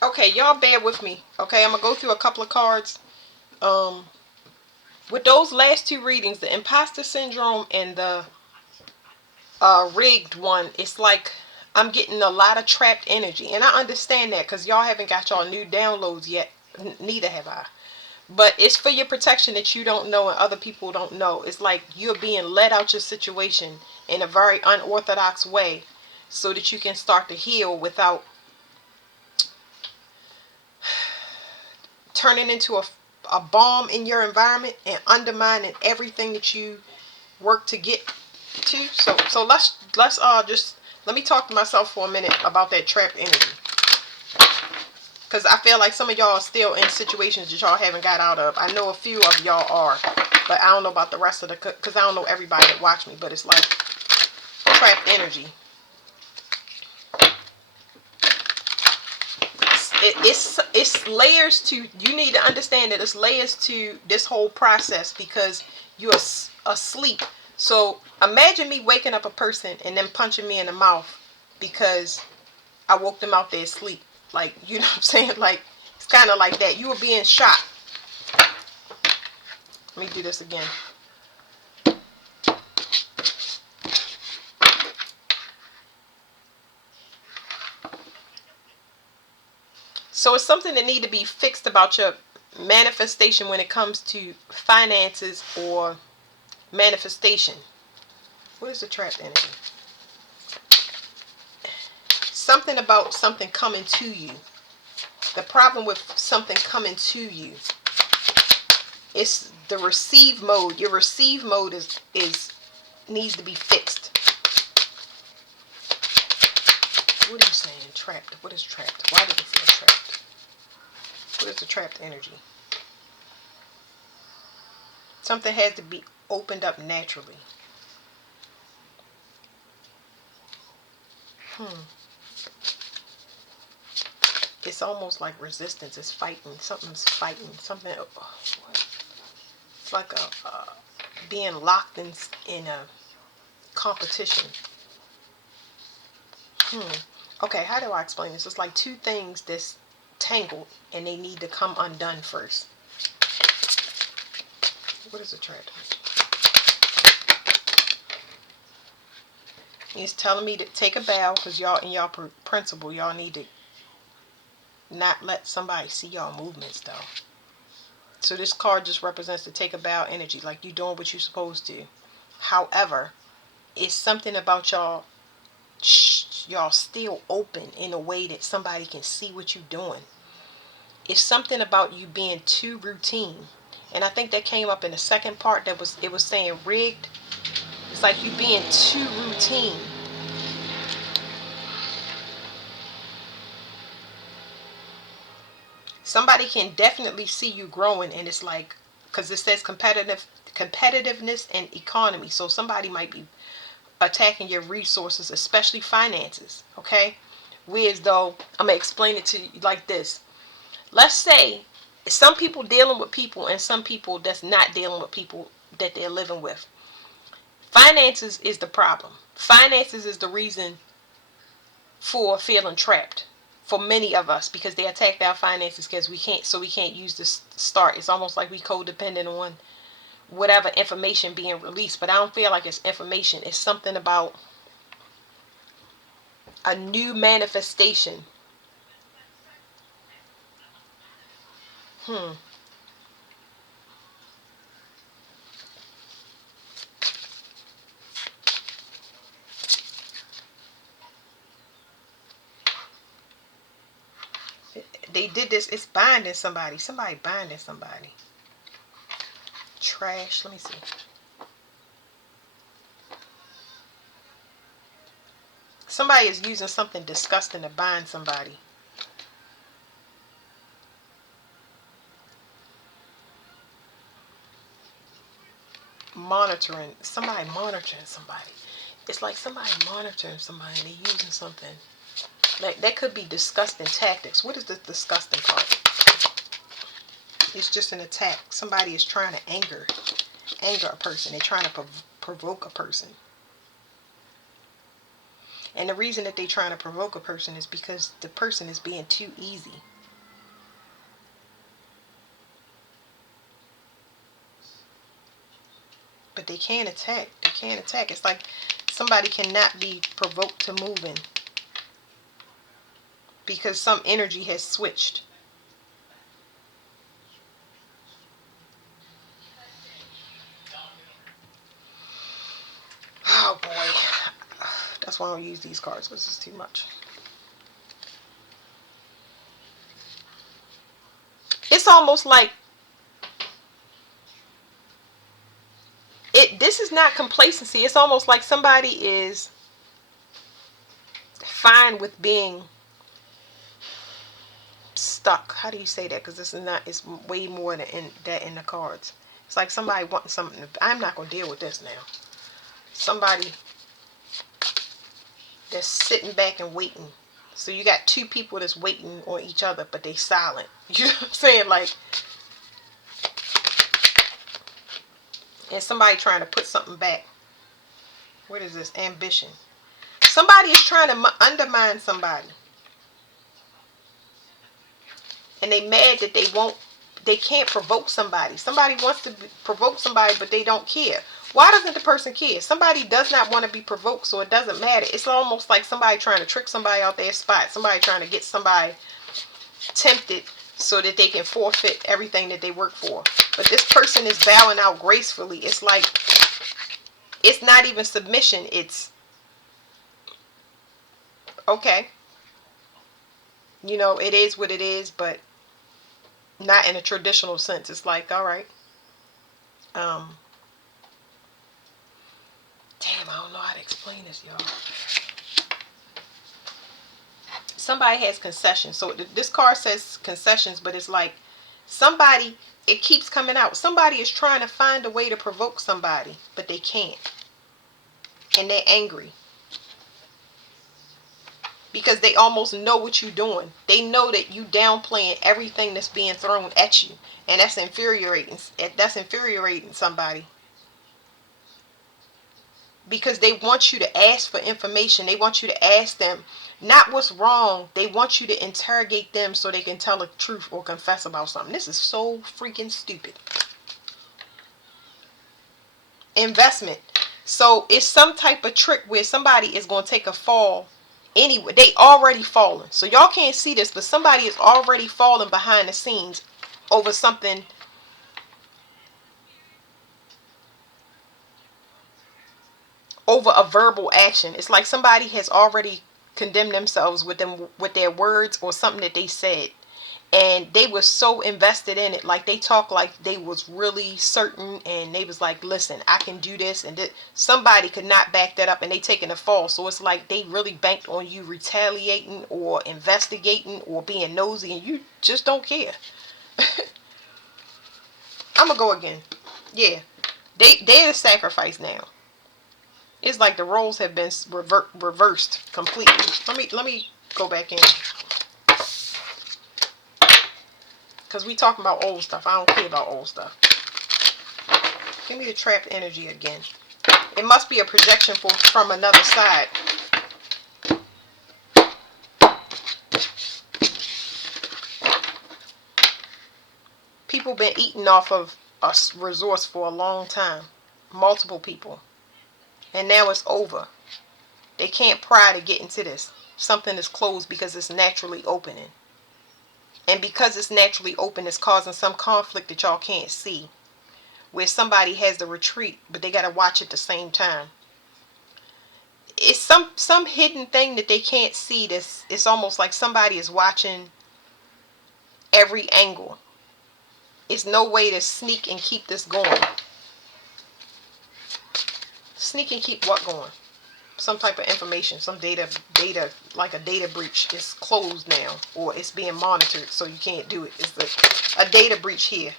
Okay, y'all bear with me. Okay, I'm gonna go through a couple of cards. Um, with those last two readings, the imposter syndrome and the rigged one, it's like I'm getting a lot of trapped energy, and I understand that because y'all haven't got y'all new downloads yet. Neither have I. But it's for your protection that you don't know and other people don't know. It's like you're being led out your situation in a very unorthodox way so that you can start to heal without turning into a bomb in your environment and undermining everything that you work to get to. So let's just let me talk to myself for a minute about that trapped energy. Because I feel like some of y'all are still in situations that y'all haven't got out of. I know a few of y'all are, but I don't know about the rest of the, because I don't know everybody that watch me, but it's like trapped energy. It's layers to, you need to understand that it's layers to this whole process because you're asleep. So imagine me waking up a person and then punching me in the mouth because I woke them out there asleep. Like, you know what I'm saying? Like, it's kind of like that. You were being shot. Let me do this again. So it's something that need to be fixed about your manifestation when it comes to finances or manifestation. What is the trapped energy? Something about something coming to you. The problem with something coming to you, it's the receive mode. Your receive mode is needs to be fixed. What are you saying? Trapped. What is trapped? Why did it feel trapped? What is the trapped energy? Something has to be opened up naturally. It's almost like resistance. It's fighting. Something's fighting. Something. Oh, it's like a being locked in a competition. Okay, how do I explain this? It's like two things that's tangled and they need to come undone first. What is a trend? He's telling me to take a bow because y'all in y'all principle, y'all need to not let somebody see y'all movements though. So this card just represents the take a bow energy, like you doing what you're supposed to. However, it's something about y'all y'all still open in a way that somebody can see what you're doing. It's something about you being too routine. And I think that came up in the second part that it was saying rigged. It's like you being too routine. Somebody can definitely see you growing and it's like, because it says competitiveness and economy. So somebody might be attacking your resources, especially finances. Okay? Whereas though, I'm going to explain it to you like this. Let's say some people dealing with people and some people that's not dealing with people that they're living with. Finances is the problem. Finances is the reason for feeling trapped for many of us because they attacked our finances because we can't use this start. It's almost like we codependent on whatever information being released, but I don't feel like it's information. It's something about a new manifestation. Hmm. They did this. It's binding somebody. Somebody binding somebody. Trash. Let me see. Somebody is using something disgusting to bind somebody. Monitoring somebody. It's like somebody monitoring somebody and they're using something. Like that could be disgusting tactics. What is the disgusting part? It's just an attack. Somebody is trying to anger a person. They're trying to provoke a person. And the reason that they're trying to provoke a person is because the person is being too easy. they can't attack. They can't attack. It's like somebody cannot be provoked to moving because some energy has switched. Oh boy. That's why I don't use these cards because it's too much. It's almost like this is not complacency. It's almost like somebody is fine with being stuck. How do you say that? Because this is not. It's way more than that in the cards. It's like somebody wanting something. I'm not gonna deal with this now. Somebody that's sitting back and waiting. So you got two people that's waiting on each other, but they silent. You know what I'm saying? Like, and somebody trying to put something back. What is this? Ambition. Somebody is trying to undermine somebody. And they mad that they can't provoke somebody. Somebody wants to provoke somebody, but they don't care. Why doesn't the person care? Somebody does not want to be provoked, so it doesn't matter. It's almost like somebody trying to trick somebody out their spot. Somebody trying to get somebody tempted so that they can forfeit everything that they work for. But this person is bowing out gracefully. It's like, it's not even submission. It's, okay, you know, it is what it is, but not in a traditional sense. It's like, all right. Damn, I don't know how to explain this, y'all. Somebody has concessions. So this card says concessions, but it's like somebody, it keeps coming out. Somebody is trying to find a way to provoke somebody, but they can't. And they're angry. Because they almost know what you're doing. They know that you downplaying everything that's being thrown at you. And that's infuriating. That's infuriating somebody. Because they want you to ask for information. They want you to ask them not what's wrong. They want you to interrogate them so they can tell the truth or confess about something. This is so freaking stupid. Investment. So it's some type of trick where somebody is going to take a fall anyway. They already fallen. So y'all can't see this, but somebody is already falling behind the scenes over something. Over a verbal action. It's like somebody has already condemned themselves with their words or something that they said, and they were so invested in it, like they talk like they was really certain, and they was like, listen, I can do this, and somebody could not back that up, and they taking a fall. So it's like they really banked on you retaliating or investigating or being nosy, and you just don't care. I'm gonna go again. Yeah, they're the sacrifice now. It's like the roles have been reversed completely. Let me go back in. Because we talking about old stuff. I don't care about old stuff. Give me the trapped energy again. It must be a projection from another side. People been eating off of a resource for a long time. Multiple people. And now it's over. They can't pry to get into this. Something is closed because it's naturally opening. And because it's naturally open, it's causing some conflict that y'all can't see. Where somebody has the retreat, but they got to watch at the same time. It's some hidden thing that they can't see. It's almost like somebody is watching every angle. It's no way to sneak and keep this going. Sneak and keep what going? Some type of information, some data, like a data breach is closed now, or it's being monitored, so you can't do it. It's a data breach here.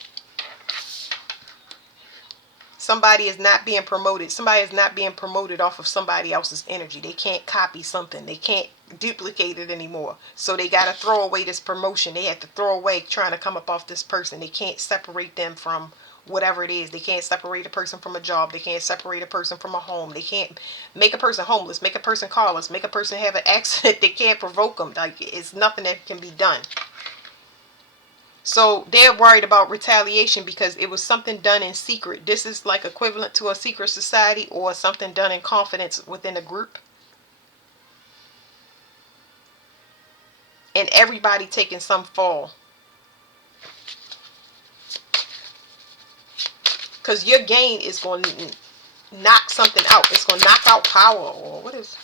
Somebody is not being promoted. Somebody is not being promoted off of somebody else's energy. They can't copy something. They can't duplicate it anymore. So they got to throw away this promotion. They have to throw away trying to come up off this person. They can't separate them from whatever it is. They can't separate a person from a job. They can't separate a person from a home. They can't make a person homeless, make a person carless, make a person have an accident. They can't provoke them. Like, it's nothing that can be done. So they're worried about retaliation because it was something done in secret. This is like equivalent to a secret society or something done in confidence within a group. And everybody taking some fall. Because your gain is going to knock something out. It's going to knock out power. Or what is...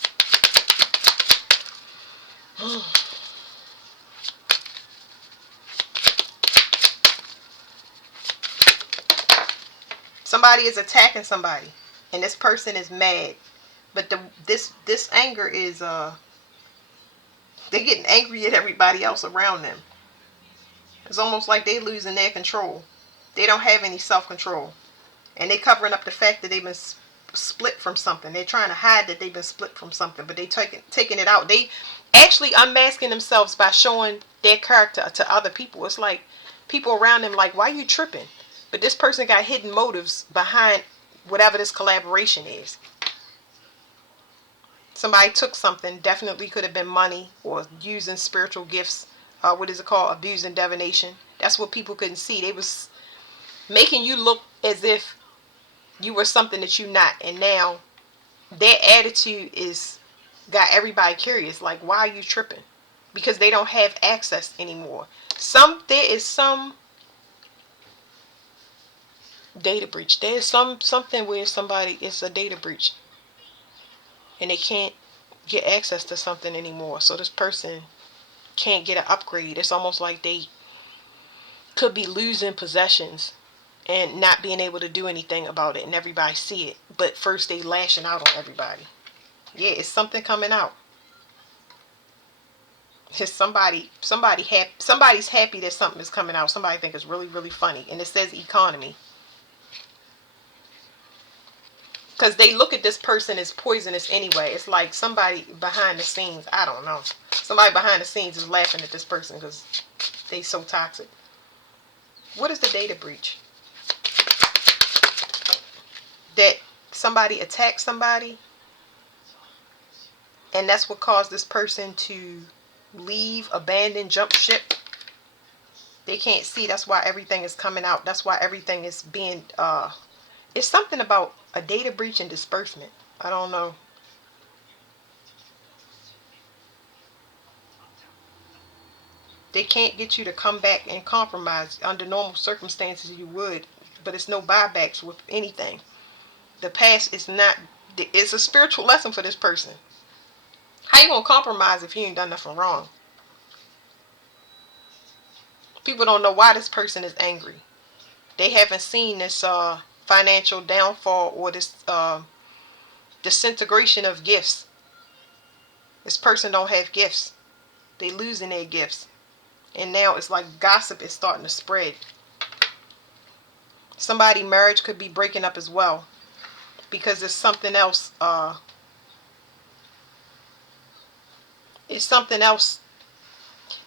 Somebody is attacking somebody. And this person is mad. But this anger is... they're getting angry at everybody else around them. It's almost like they're losing their control. They don't have any self-control. And they covering up the fact that they've been split from something. They're trying to hide that they've been split from something, but they taking it out. They actually unmasking themselves by showing their character to other people. It's like people around them like, why are you tripping? But this person got hidden motives behind whatever this collaboration is. Somebody took something, definitely could have been money or using spiritual gifts. What is it called? Abuse and divination. That's what people couldn't see. They was making you look as if you were something that you're not. And now their attitude is got everybody curious. Like, why are you tripping? Because they don't have access anymore. There is some data breach. There's something where it's a data breach. And they can't get access to something anymore. So this person can't get an upgrade. It's almost like they could be losing possessions and not being able to do anything about it, and everybody see it. But first they lashing out on everybody. Yeah, it's something coming out. It's somebody's happy that something is coming out. Somebody think it's really, really funny. And it says economy. Because they look at this person as poisonous anyway. It's like somebody behind the scenes, I don't know. Somebody behind the scenes is laughing at this person because they so toxic. What is the data breach? That somebody attacked somebody, and that's what caused this person to leave, abandon, jump ship. They can't see. That's why everything is coming out. That's why everything is being it's something about a data breach and disbursement. I don't know. They can't get you to come back and compromise. Under normal circumstances you would, but it's no buybacks with anything. The past is not, it's a spiritual lesson for this person. How you gonna compromise if you ain't done nothing wrong? People don't know why this person is angry. They haven't seen this financial downfall or this disintegration of gifts. This person don't have gifts. They losing their gifts. And now it's like gossip is starting to spread. Somebody's marriage could be breaking up as well. Because it's something else. It's something else.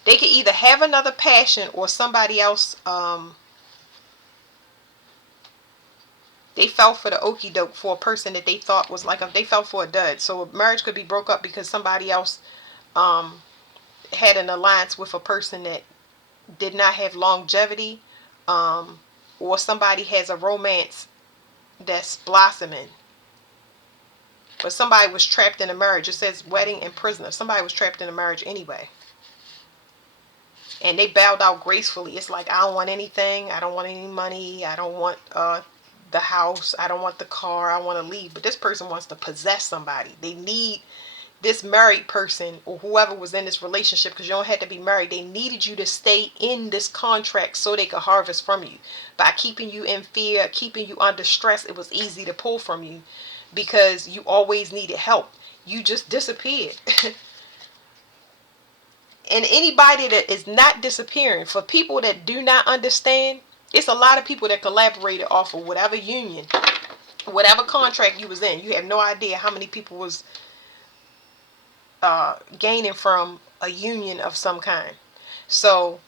They could either have another passion or somebody else. They fell for the okie doke for a person that they thought was like they fell for a dud. So a marriage could be broke up because somebody else had an alliance with a person that did not have longevity, or somebody has a romance that's blossoming. But somebody was trapped in a marriage. It says wedding and prisoner. Somebody was trapped in a marriage anyway. And they bowed out gracefully. It's like, I don't want anything. I don't want any money. I don't want the house. I don't want the car. I want to leave. But this person wants to possess somebody. They need this married person or whoever was in this relationship, because you don't have to be married. They needed you to stay in this contract so they could harvest from you. By keeping you in fear, keeping you under stress, it was easy to pull from you because you always needed help. You just disappeared. And anybody that is not disappearing, for people that do not understand, it's a lot of people that collaborated off of whatever union, whatever contract you was in. You have no idea how many people was gaining from a union of some kind. So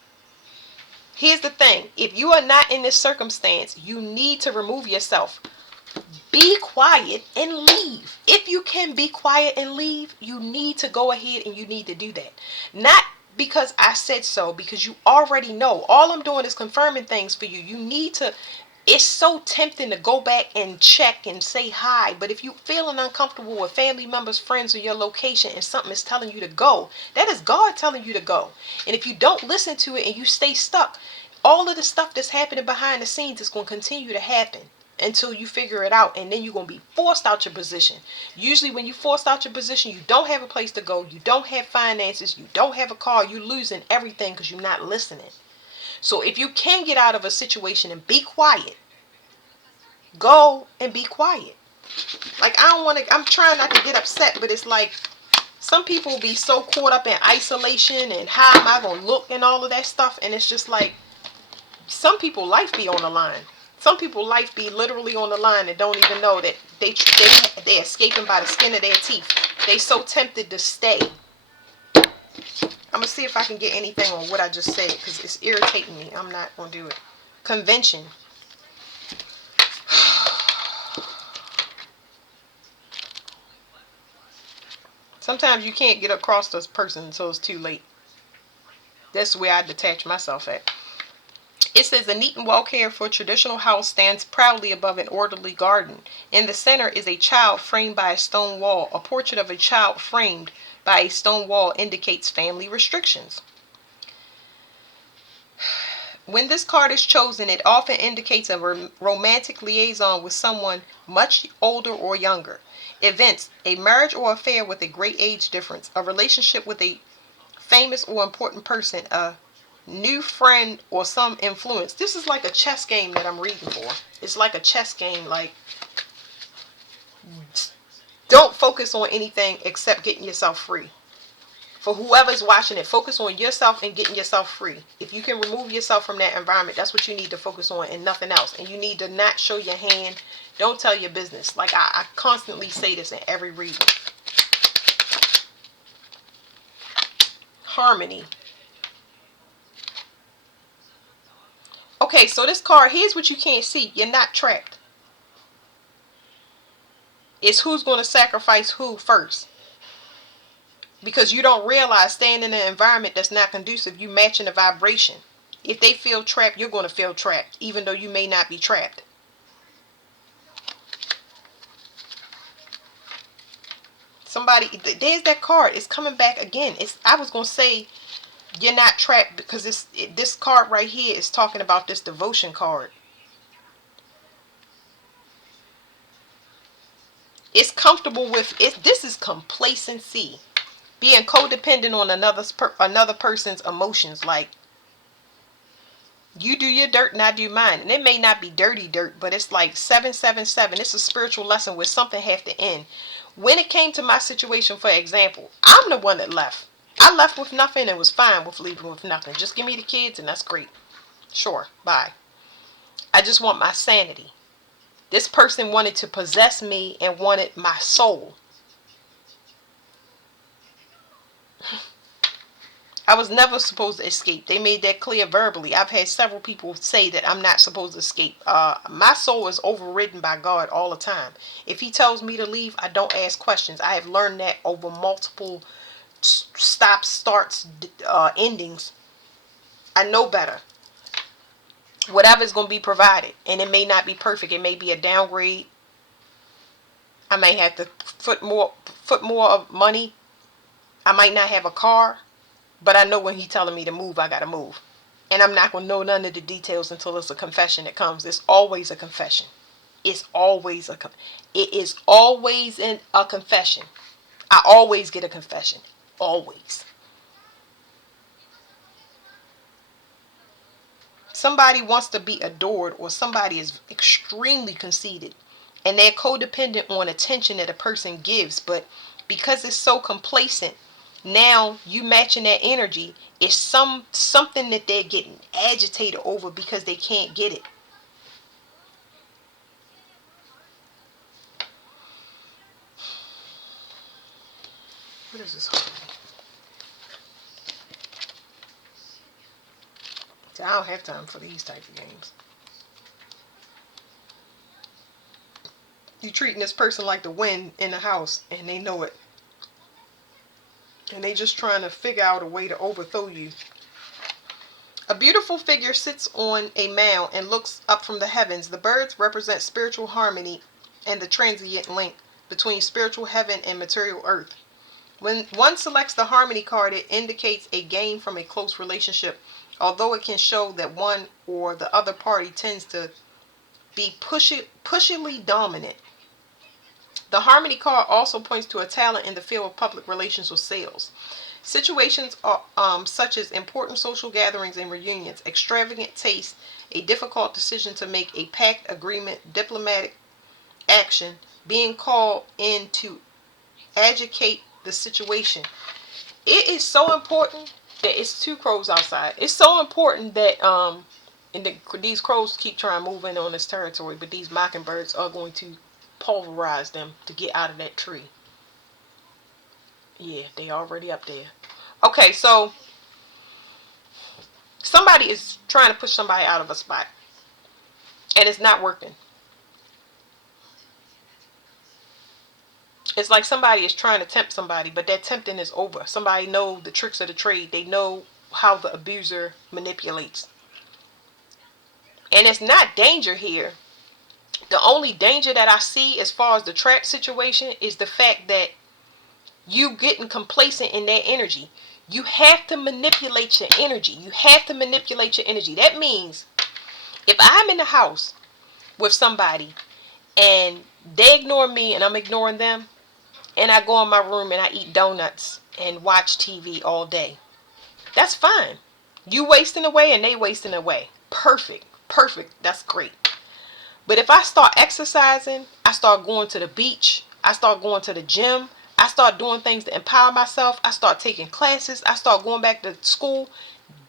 here's the thing. If you are not in this circumstance, you need to remove yourself. Be quiet and leave. If you can be quiet and leave, you need to go ahead and you need to do that. Not because I said so, because you already know. All I'm doing is confirming things for you. You need to, it's so tempting to go back and check and say hi, but if you feeling uncomfortable with family members, friends, or your location, and something is telling you to go, that is God telling you to go. And if you don't listen to it and you stay stuck, all of the stuff that's happening behind the scenes is going to continue to happen until you figure it out, and then you're going to be forced out your position. Usually when you forced out your position, you don't have a place to go, you don't have finances, you don't have a car, you're losing everything because you're not listening. So if you can get out of a situation and be quiet, go and be quiet. Like, I don't want to, I'm trying not to get upset, but it's like some people be so caught up in isolation and how am I going to look and all of that stuff. And it's just like, some people life be on the line. Some people life be literally on the line and don't even know that they're escaping by the skin of their teeth. They so tempted to stay. I'm going to see if I can get anything on what I just said because it's irritating me. I'm not going to do it. Convention. Sometimes you can't get across this person until it's too late. That's where I detach myself at. It says a neat and well cared for traditional house stands proudly above an orderly garden. In the center is a child framed by a stone wall. A portrait of a child framed by a stone wall indicates family restrictions. When this card is chosen, it often indicates a romantic liaison with someone much older or younger. Events: a marriage or affair with a great age difference, a relationship with a famous or important person, a new friend, or some influence. This is like a chess game that I'm reading for. It's like a chess game. Like, don't focus on anything except getting yourself free. For whoever's watching it, focus on yourself and getting yourself free. If you can remove yourself from that environment, that's what you need to focus on and nothing else. And you need to not show your hand. Don't tell your business. Like, I constantly say this in every reading. Harmony. Okay, so this card, here's what you can't see. You're not trapped. It's who's going to sacrifice who first. Because you don't realize staying in an environment that's not conducive, you matching the vibration. If they feel trapped, you're going to feel trapped, even though you may not be trapped. Somebody, there's that card. It's coming back again. I was going to say you're not trapped because this card right here is talking about this devotion card. It's comfortable with it. This is complacency. Being codependent on another person's emotions. Like, you do your dirt and I do mine. And it may not be dirty dirt, but it's like 777. It's a spiritual lesson where something has to end. When it came to my situation, for example, I'm the one that left. I left with nothing and was fine with leaving with nothing. Just give me the kids and that's great. Sure, bye. I just want my sanity. This person wanted to possess me and wanted my soul. I was never supposed to escape. They made that clear verbally. I've had several people say that I'm not supposed to escape. My soul is overridden by God all the time. If he tells me to leave, I don't ask questions. I have learned that over multiple stops, starts, endings. I know better. Whatever's going to be provided. And it may not be perfect. It may be a downgrade. I may have to foot more of money. I might not have a car. But I know when he's telling me to move, I got to move. And I'm not going to know none of the details until it's a confession that comes. It's always a confession. It is always in a confession. I always get a confession. Always. Somebody wants to be adored, or somebody is extremely conceited. And they're codependent on attention that a person gives. But because it's so complacent, now you matching that energy is something that they're getting agitated over because they can't get it. What is this? See, I don't have time for these types of games. You treating this person like the wind in the house and they know it. And they just trying to figure out a way to overthrow you. A beautiful figure sits on a mound and looks up from the heavens. The birds represent spiritual harmony and the transient link between spiritual heaven and material earth. When one selects the harmony card, it indicates a gain from a close relationship, although it can show that one or the other party tends to be pushily dominant. The harmony card also points to a talent in the field of public relations or sales. Situations are, such as important social gatherings and reunions, extravagant taste, a difficult decision to make, a pact agreement, diplomatic action, being called in to agitate the situation. It is so important that it's two crows outside. It's so important that these crows keep trying to move in on this territory, but these mockingbirds are going to pulverize them to get out of that tree. Yeah, they already up there. Okay, so somebody is trying to push somebody out of a spot, and it's not working. It's like somebody is trying to tempt somebody, but that tempting is over. Somebody know the tricks of the trade. They know how the abuser manipulates. And it's not danger here. The only danger that I see as far as the trap situation is the fact that you getting complacent in that energy. You have to manipulate your energy. You have to manipulate your energy. That means if I'm in the house with somebody and they ignore me and I'm ignoring them, and I go in my room and I eat donuts and watch TV all day, that's fine. You wasting away and they wasting away. Perfect. Perfect. That's great. But if I start exercising, I start going to the beach, I start going to the gym, I start doing things to empower myself, I start taking classes, I start going back to school,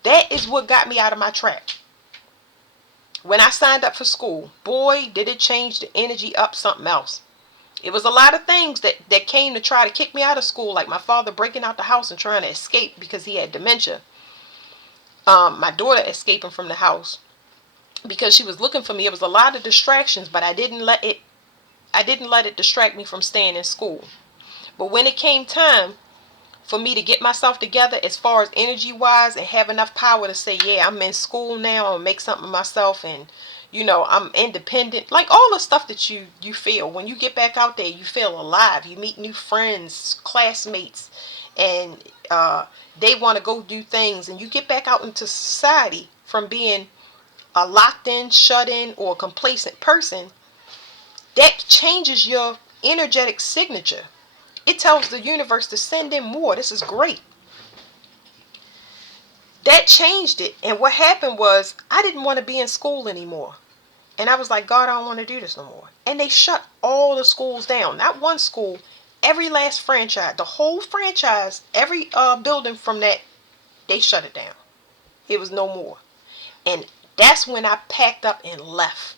that is what got me out of my trap. When I signed up for school, boy, did it change the energy up something else. It was a lot of things that came to try to kick me out of school, like my father breaking out the house and trying to escape because he had dementia. My daughter escaping from the house because she was looking for me. It was a lot of distractions, but I didn't let it distract me from staying in school. But when it came time for me to get myself together as far as energy wise and have enough power to say, yeah, I'm in school now, I'll make something of myself, and I'm independent, like all the stuff that you feel when you get back out there. You feel alive, you meet new friends, classmates, and they want to go do things, and you get back out into society from being a locked in, shut in, or complacent person. That changes your energetic signature. It tells the universe to send in more. This is great. That changed it. And what happened was I didn't want to be in school anymore. And I was like, God, I don't want to do this no more. And they shut all the schools down. Not one school, every last franchise, the whole franchise, every building from that, they shut it down. It was no more. And that's when I packed up and left.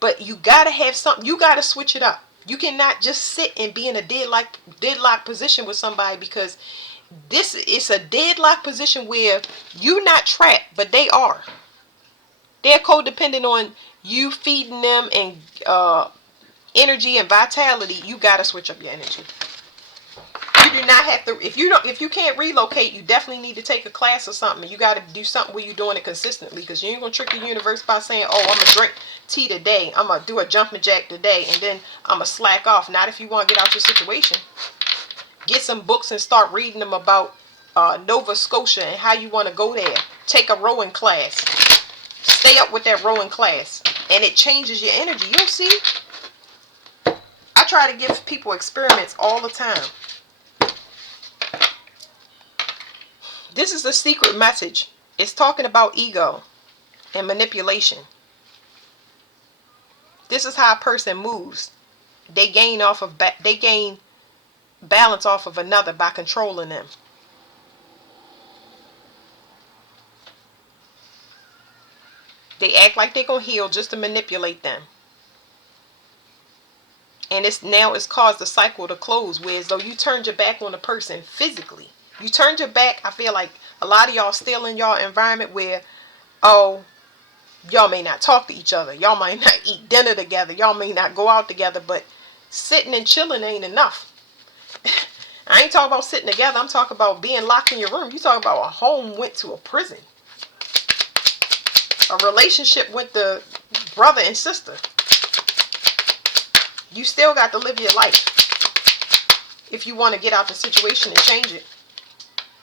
But you got to have something. You got to switch it up. You cannot just sit and be in a deadlock position with somebody, because this is a deadlock position where you're not trapped, but they are. They're codependent on you feeding them and energy and vitality. You got to switch up your energy. You do not have to. If you can't relocate, you definitely need to take a class or something. You got to do something where you're doing it consistently, because you ain't gonna trick the universe by saying, "Oh, I'm gonna drink tea today. I'm gonna do a jumping jack today, and then I'm gonna slack off." Not if you want to get out your situation. Get some books and start reading them about Nova Scotia and how you want to go there. Take a rowing class. Stay up with that rowing class, and it changes your energy. You'll see. I try to give people experiments all the time. This is the secret message. It's talking about ego and manipulation. This is how a person moves. They gain balance off of another by controlling them. They act like they're gonna heal just to manipulate them. And it's caused the cycle to close, where as though you turned your back on the person physically. You turned your back. I feel like a lot of y'all still in y'all environment where, oh, y'all may not talk to each other. Y'all might not eat dinner together. Y'all may not go out together, but sitting and chilling ain't enough. I ain't talking about sitting together. I'm talking about being locked in your room. You talking about a home went to a prison. A relationship went to brother and sister. You still got to live your life if you want to get out the situation and change it.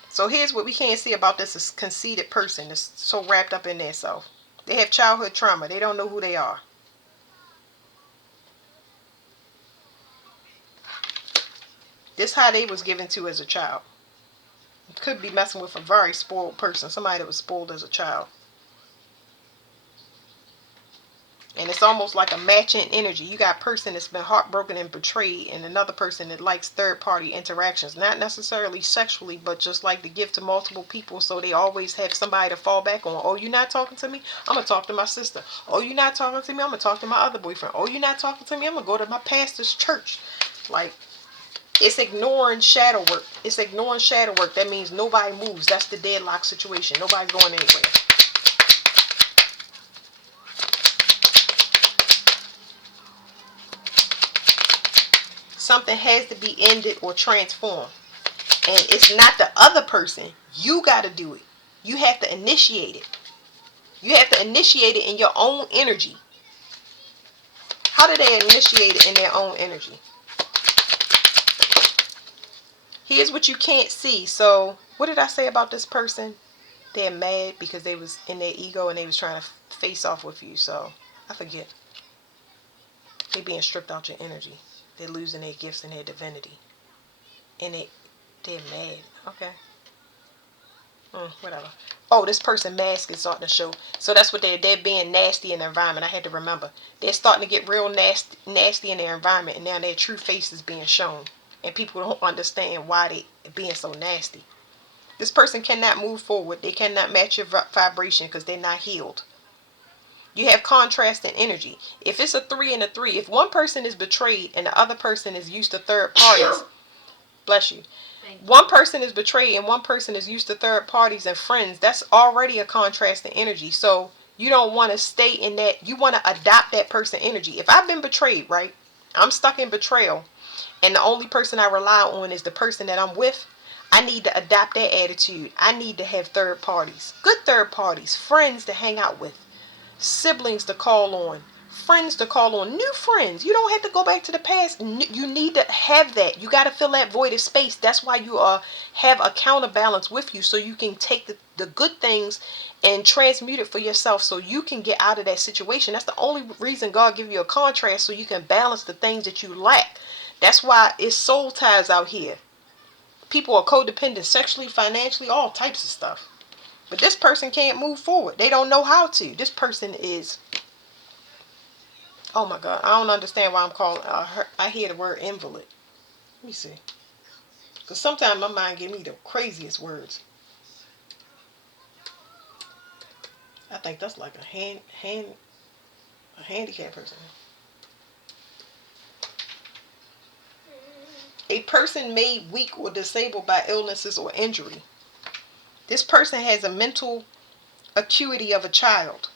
So here's what we can't see about this conceited person that's so wrapped up in their self. They have childhood trauma. They don't know who they are. This how they was given to as a child. Could be messing with a very spoiled person. Somebody that was spoiled as a child. And it's almost like a matching energy. You got a person that's been heartbroken and betrayed, and another person that likes third-party interactions. Not necessarily sexually, but just like to give to multiple people, so they always have somebody to fall back on. Oh, you not talking to me? I'm going to talk to my sister. Oh, you not talking to me? I'm going to talk to my other boyfriend. Oh, you not talking to me? I'm going to go to my pastor's church. Like, it's ignoring shadow work. It's ignoring shadow work. That means nobody moves. That's the deadlock situation. Nobody's going anywhere. Something has to be ended or transformed. And it's not the other person. You got to do it. You have to initiate it. You have to initiate it in your own energy. How do they initiate it in their own energy? Here's what you can't see. So, what did I say about this person? They're mad because they was in their ego and they was trying to face off with you. So, I forget. They're being stripped out your energy. They're losing their gifts and their divinity. And they're mad. Okay. Whatever. Oh, this person mask is starting to show. So that's what they're being nasty in the environment. I had to remember. They're starting to get real nasty in their environment. And now their true face is being shown. And people don't understand why they being so nasty. This person cannot move forward. They cannot match your vibration because they're not healed. You have contrast in energy. If it's a 3 and a 3, if one person is betrayed and the other person is used to third parties, bless you. One person is betrayed and one person is used to third parties and friends. That's already a contrast in energy. So you don't want to stay in that. You want to adopt that person energy. If I've been betrayed, right? I'm stuck in betrayal. And the only person I rely on is the person that I'm with. I need to adopt that attitude. I need to have third parties. Good third parties. Friends to hang out with. Siblings to call on, friends to call on, new friends. You don't have to go back to the past. You need to have that. You got to fill that voided space. That's why you have a counterbalance with you, so you can take the good things and transmute it for yourself, so you can get out of that situation. That's the only reason God give you a contrast, so you can balance the things that you lack. That's why it's soul ties out here. People are codependent sexually, financially, all types of stuff. But this person can't move forward. They don't know how to. This person is, oh my God, I don't understand why I'm calling her. I hear the word invalid. Let me see. Because sometimes my mind gives me the craziest words. I think that's like a handicapped person. A person made weak or disabled by illnesses or injury. This person has a mental acuity of a child.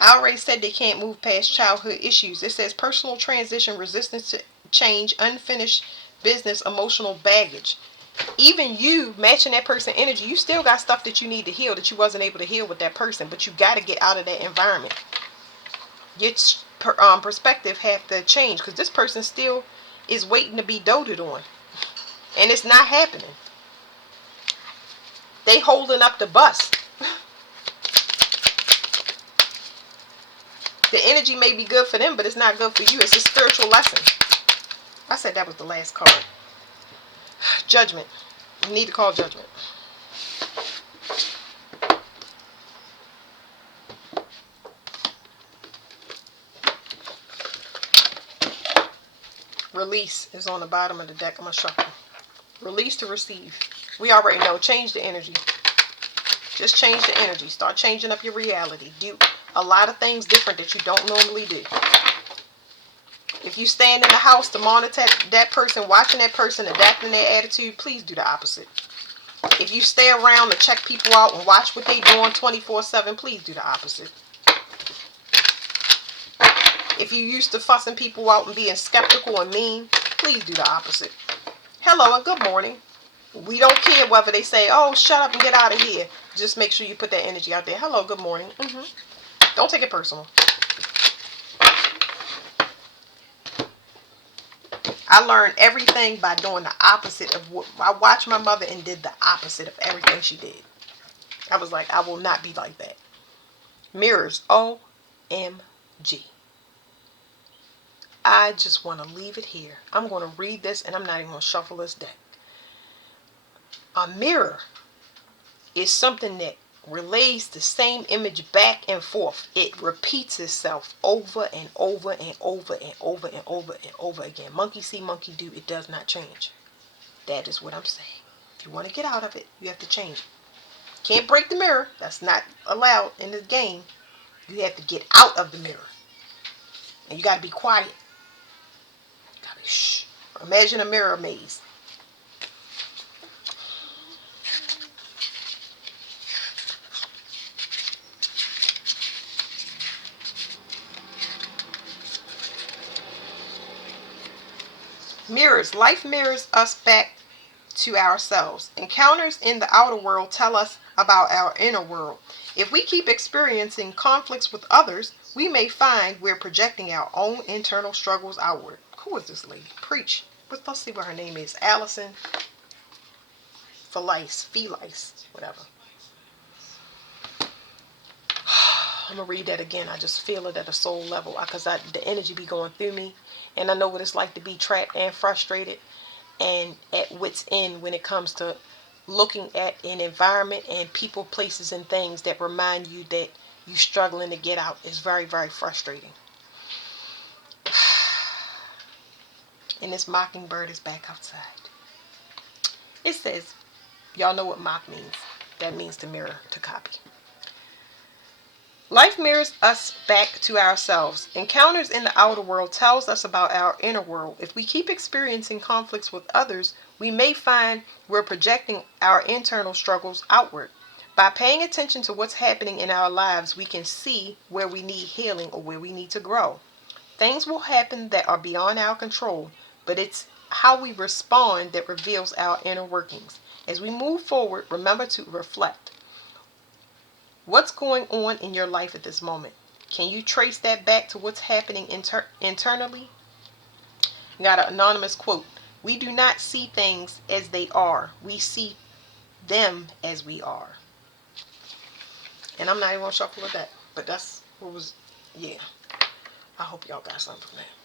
I already said they can't move past childhood issues. It says personal transition, resistance to change, unfinished business, emotional baggage. Even you matching that person energy, you still got stuff that you need to heal that you wasn't able to heal with that person. But you got to get out of that environment. Your perspective have to change, because this person still is waiting to be doted on. And it's not happening. They holding up the bus. The energy may be good for them, but it's not good for you. It's a spiritual lesson. I said that was the last card. Judgment. You need to call judgment. Release is on the bottom of the deck. I'm going to shuffle. Release to receive. We already know. Change the energy. Just change the energy. Start changing up your reality. Do a lot of things different that you don't normally do. If you stand in the house to monitor that person, watching that person, adapting their attitude, please do the opposite. If you stay around to check people out and watch what they doing 24/7, please do the opposite. If you used to fussing people out and being skeptical and mean, please do the opposite. hello and good morning. We don't care whether they say, oh, shut up and get out of here. Just make sure you put that energy out there. Hello, good morning. Don't take it personal. I learned everything by doing the opposite of what I watched my mother and did the opposite of everything she did. I was like, I will not be like that. Mirrors, OMG. I just want to leave it here. I'm going to read this and I'm not even going to shuffle this deck. A mirror is something that relays the same image back and forth. It repeats itself over and over and over and over and over and over again. Monkey see, monkey do. It does not change. That is what I'm saying. If you want to get out of it, you have to change it. Can't break the mirror. That's not allowed in the game. You have to get out of the mirror. And you got to be quiet. You got to be shh. Imagine a mirror maze. Mirrors. Life mirrors us back to ourselves. Encounters in the outer world tell us about our inner world. If we keep experiencing conflicts with others, we may find we're projecting our own internal struggles outward. Who is this lady? Preach. Let's see what her name is. Allison Felice, whatever. I'm going to read that again. I just feel it at a soul level because the energy be going through me. And I know what it's like to be trapped and frustrated and at wit's end when it comes to looking at an environment and people, places, and things that remind you that you're struggling to get out. Is very, very frustrating. And this mockingbird is back outside. It says, y'all know what mock means. That means to mirror, to copy. Life mirrors us back to ourselves. Encounters in the outer world tells us about our inner world. If we keep experiencing conflicts with others, we may find we're projecting our internal struggles outward. By paying attention to what's happening in our lives, we can see where we need healing or where we need to grow. Things will happen that are beyond our control, but it's how we respond that reveals our inner workings. As we move forward, remember to reflect. What's going on in your life at this moment? Can you trace that back to what's happening internally? We got an anonymous quote. We do not see things as they are. We see them as we are. And I'm not even going to shuffle with that. But that's what was, yeah. I hope y'all got something from that.